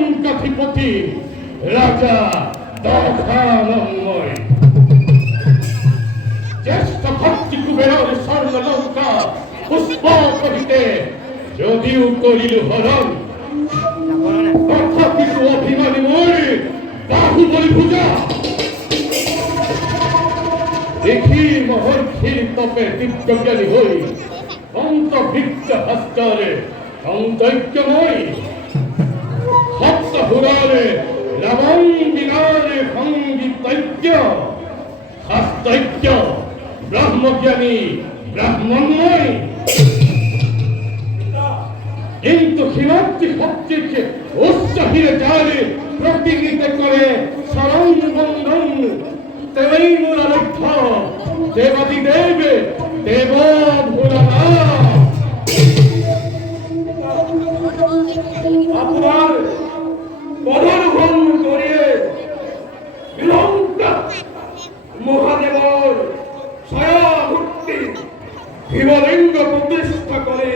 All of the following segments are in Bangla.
লঙ্কাধিপতি রাজা দক্ষানময় জ্যেষ্ঠ ভক্তি কুবেরের স্বর্ণ লঙ্কা পুষ্প করিতে যদিও করিল হরণ তথাপিত অভিমানী মই বাহুবলী পূজা দেখি মহর্ষির তপে দিব্যজ্ঞানী হই অন্তর্ভিক্ষ হস্তরে সৌন্দর্যময় সপ্ত হুরারে লবং বিনারে সঙ্গীতজ্ঞ শাস্ত্রজ্ঞ ব্রহ্মজ্ঞানী ব্রাহ্মণময় কিন্তু হিমাদ্রি শক্তিকে উৎসাহীরে যারে প্রতিনিধিত করে শরণ বন্ধন তেই মূল লক্ষ্য দেবাদি দেবে দেব ভোলানা আপনার পদর ভঙ্গ করিয়ে বিলঙ্কা মহাদেবর ছায়ামূর্তি শিবলিঙ্গ প্রতিষ্ঠা করে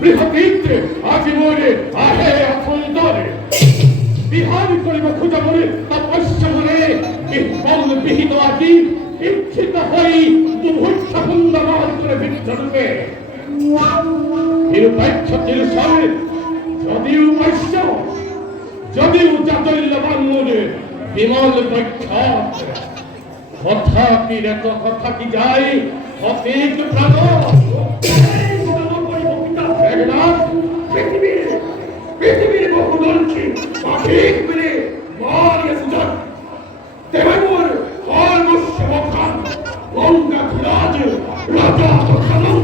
বৃহতীত্রে আজি মরে আহে অখণ্ডরে বিহারি করিব খুঁজা মরে তপস্যা মরে বিহ্বল বিহিত আজি ইচ্ছিত হই মুহূর্ত সুন্দর করে বিদ্যুৎকে নিরপেক্ষ তিরুষারে যদিও বৈশ্য যদিও চাতুল্যবান মনে বিমল প্রখ্যাত তথাপি রে তো কথা কি যায় অতীত প্রাণ পৃথিবীর বহুদলকে পাখিক মিলে মারিয়ে সুজাত দেবমোর হর্মস্য মখান লঙ্কা খিরাজ রাজা খানম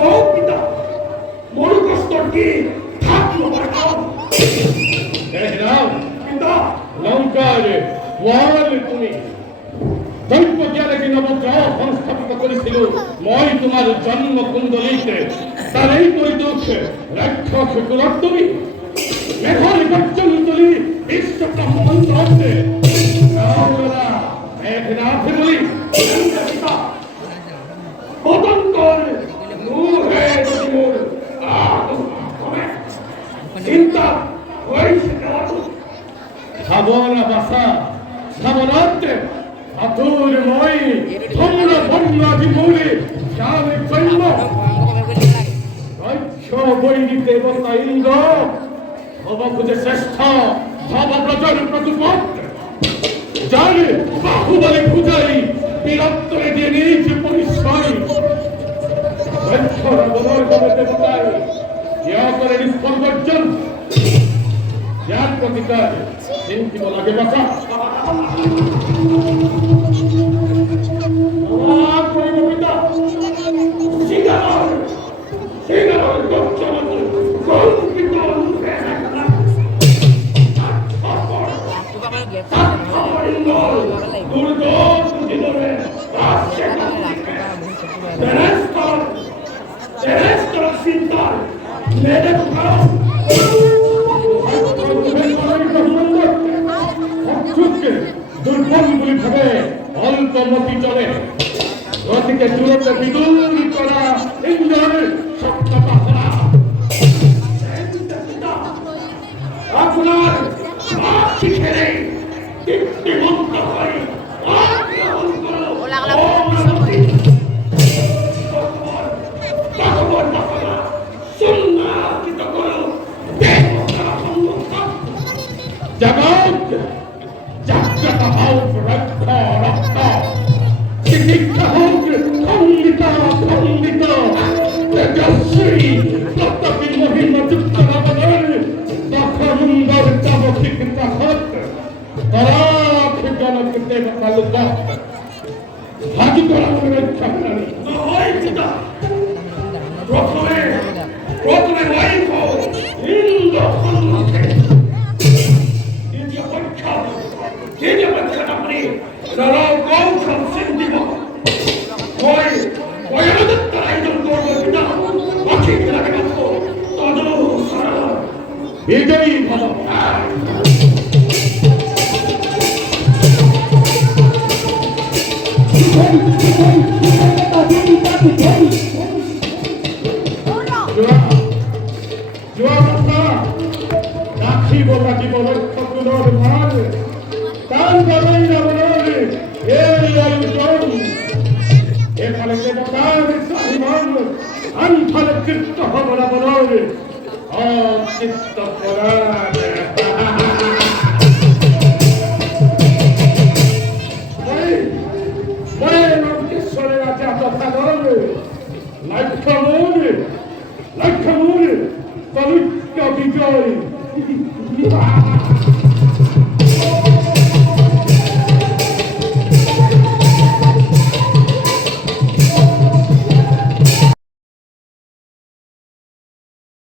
ও পিতা মরুকস্তর কি থাকলো বাড়াও দেখলাম পিতা লঙ্কারে ওয়াল তুমি দৈত্য জ্ঞানে নবগ্রহ সংস্থাপিত করেছিল মই তোমার জন্ম কুণ্ডলীতে তার এই পরিদক্ষে রাক্ষস কুলত্তমী মেঘর গর্জন তুলি বিশ্ব ব্রহ্মমন্ত্র হচ্ছে মেঘনাথে বলি পতঙ্কর নুহে মোর চিন্তা হয়েছে সাবনা বাসা সাবনাতে আতুর মই তোমরা বন্যাদি মৌলে জানে জন্ম রক্ষ বৈরী দেবতা ইন্দ্র ভবভুজে শ্রেষ্ঠ ভবব্রজর প্রতুপত জানে বাহুবলী পূজারী বীরত্বরে দিয়ে নিয়েছে পরিশ্রয় রক্ষর বদর দেবতায় ইয়া করে নিষ্ফল গর্জন যার প্রতিকার চিন্তিত লাগে বাসা আমার পরিবর্তিতা সিঙ্গার সিঙ্গার গর্জন কল্পিত দুর্দশ ভিতরে চিন্তার মেরে দুর্বল বলি ভাবে অল্প মতি চলে গতিকে দূরত্ব বিদুর করা ইন্দ্রের সত্যতা করা আপনার শিখেরে দীপ্তিমন্ত হয় জগৎ জাগ্রত হোক রক্ষ রক্ত শিক্ষা হোক খণ্ডিত খণ্ডিত তেজস্বী প্রতাপী মহিমা যুক্ত নবনের দখমুন্দর চমকিক তখত তরাখ জনক দেবতা লোক হাজি করা রক্ষা করি প্রথমে ওয়াইফ ইন্দ্র সম্মুখে দ্বিতীয় পরীক্ষাটা করে কৌশল সিন্ধিব আমাদের আয়োজন করবো পিতা পাখি লাগে মাত্র তদ সারা বিজয়ী ভালো রাখিব রাখিব লক্ষ গুণর মান তার বলাই না বলে এই আয়োজন এখানে দেবতার সাহিমান আনফল কীর্ত হব না বলে চিত্ত পরাণ লঙ্কেশ্বরের রাজা কথা বলে লক্ষ্য মূল কলুষ্য বিজয়